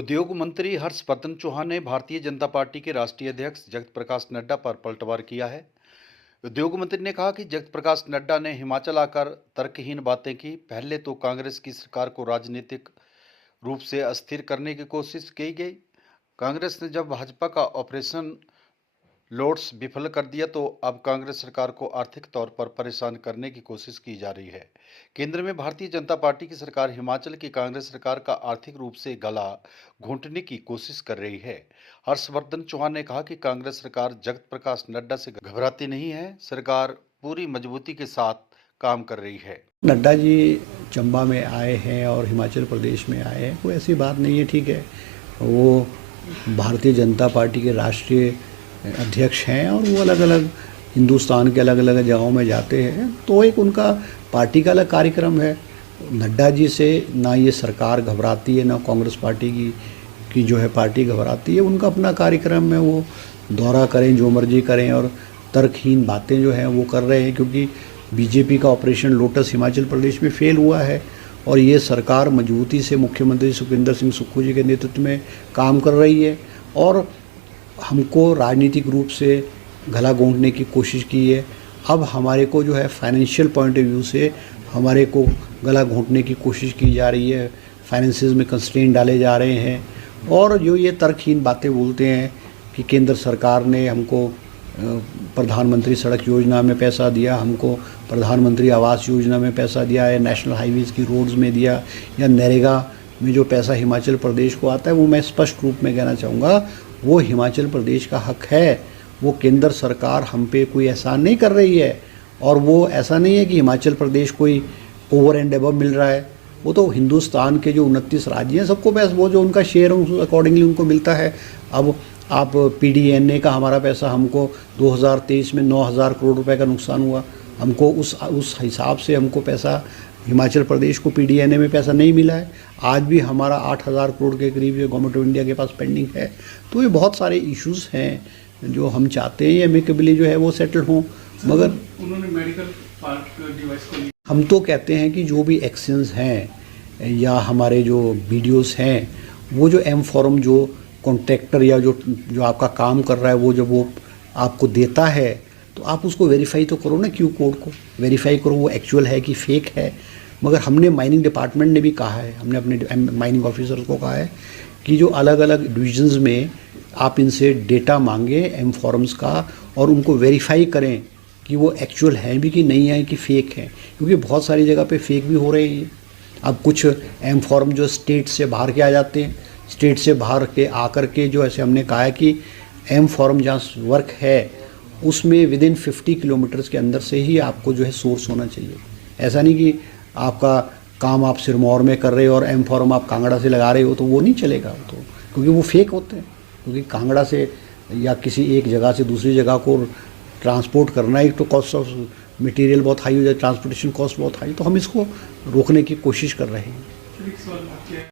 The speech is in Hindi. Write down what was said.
उद्योग मंत्री हर्षवर्धन चौहान ने भारतीय जनता पार्टी के राष्ट्रीय अध्यक्ष जगत प्रकाश नड्डा पर पलटवार किया है। उद्योग मंत्री ने कहा कि जगत प्रकाश नड्डा ने हिमाचल आकर तर्कहीन बातें की। पहले तो कांग्रेस की सरकार को राजनीतिक रूप से अस्थिर करने की कोशिश की गई। कांग्रेस ने जब भाजपा का ऑपरेशन लोड्स विफल कर दिया तो अब कांग्रेस सरकार को आर्थिक तौर पर परेशान करने की कोशिश की जा रही है। केंद्र में भारतीय जनता पार्टी की सरकार हिमाचल की कांग्रेस सरकार का आर्थिक रूप से गला घोंटने की कोशिश कर रही है। हर्षवर्धन चौहान ने कहा कि कांग्रेस सरकार जगत प्रकाश नड्डा से घबराती नहीं है। सरकार पूरी मजबूती के साथ काम कर रही है। नड्डा जी चंबा में आए हैं और हिमाचल प्रदेश में आए हैं, कोई ऐसी बात नहीं है। ठीक है, वो भारतीय जनता पार्टी के राष्ट्रीय अध्यक्ष हैं और वो अलग अलग हिंदुस्तान के अलग अलग जगहों में जाते हैं, तो एक उनका पार्टी का अलग कार्यक्रम है। नड्डा जी से ना ये सरकार घबराती है, ना कांग्रेस पार्टी की जो है पार्टी घबराती है। उनका अपना कार्यक्रम है, वो दौरा करें, जो मर्जी करें और तर्कहीन बातें जो हैं वो कर रहे हैं, क्योंकि बीजेपी का ऑपरेशन लोटस हिमाचल प्रदेश में फेल हुआ है और ये सरकार मजबूती से मुख्यमंत्री सुखविंदर सिंह सुक्खू जी के नेतृत्व में काम कर रही है और हमको राजनीतिक रूप से गला घोंटने की कोशिश की है। अब हमारे को जो है फाइनेंशियल पॉइंट ऑफ व्यू से हमारे को गला घोंटने की कोशिश की जा रही है। फाइनेंसेस में कंस्ट्रेंट डाले जा रहे हैं और जो ये तर्कहीन बातें बोलते हैं कि केंद्र सरकार ने हमको प्रधानमंत्री सड़क योजना में पैसा दिया, हमको प्रधानमंत्री आवास योजना में पैसा दिया है, नेशनल हाईवेज़ की रोड्स में दिया, या नरेगा में जो पैसा हिमाचल प्रदेश को आता है, वो मैं स्पष्ट रूप में कहना चाहूँगा वो हिमाचल प्रदेश का हक है। वो केंद्र सरकार हम पे कोई एहसान नहीं कर रही है और वो ऐसा नहीं है कि हिमाचल प्रदेश कोई ओवर एंड अबव मिल रहा है। वो तो हिंदुस्तान के जो 29 राज्य हैं सबको पैसा वो जो उनका शेयर अकॉर्डिंगली उनको मिलता है। अब आप पीडीएनए का हमारा पैसा हमको 2023 में 9,000 करोड़ रुपए का नुकसान हुआ, हमको उस हिसाब से हमको पैसा हिमाचल प्रदेश को पीडीएनए में पैसा नहीं मिला है। आज भी हमारा 8,000 करोड़ के करीब जो गवर्नमेंट ऑफ इंडिया के पास पेंडिंग है। तो ये बहुत सारे इश्यूज हैं जो हम चाहते हैं एमिकेबली जो है वो सेटल हों, मगर उन्होंने मेडिकल पार्क डिवाइस को हम तो कहते हैं कि जो भी एक्शंस हैं या हमारे जो वीडियोस हैं वो जो एम फॉर्म जो कॉन्ट्रैक्टर या जो आपका काम कर रहा है वो जब वो आपको देता है तो आप उसको वेरीफाई तो करो ना, क्यू कोड को वेरीफाई करो वो एक्चुअल है कि फेक है। मगर हमने माइनिंग डिपार्टमेंट ने भी कहा है, हमने अपने माइनिंग ऑफिसर्स को कहा है कि जो अलग अलग डिविजन्स में आप इनसे डेटा मांगे एम फॉर्म्स का और उनको वेरीफाई करें कि वो एक्चुअल हैं भी कि नहीं है कि फ़ेक हैं, क्योंकि बहुत सारी जगह पे फेक भी हो रहे हैं। अब कुछ एम फॉर्म जो स्टेट से बाहर के आ जाते हैं, स्टेट से बाहर के आकर के जो ऐसे हमने कहा है कि एम फॉर्म जहाँ वर्क है उसमें विदिन 50 किलोमीटर्स के अंदर से ही आपको जो है सोर्स होना चाहिए। ऐसा नहीं कि आपका काम आप सिरमौर में कर रहे हो और एम फॉर्म आप कांगड़ा से लगा रहे हो तो वो नहीं चलेगा, तो क्योंकि वो फेक होते हैं। क्योंकि कांगड़ा से या किसी एक जगह से दूसरी जगह को ट्रांसपोर्ट करना, एक तो कॉस्ट ऑफ मटेरियल बहुत हाई हो जाए, ट्रांसपोर्टेशन कॉस्ट बहुत हाई, तो हम इसको रोकने की कोशिश कर रहे हैं।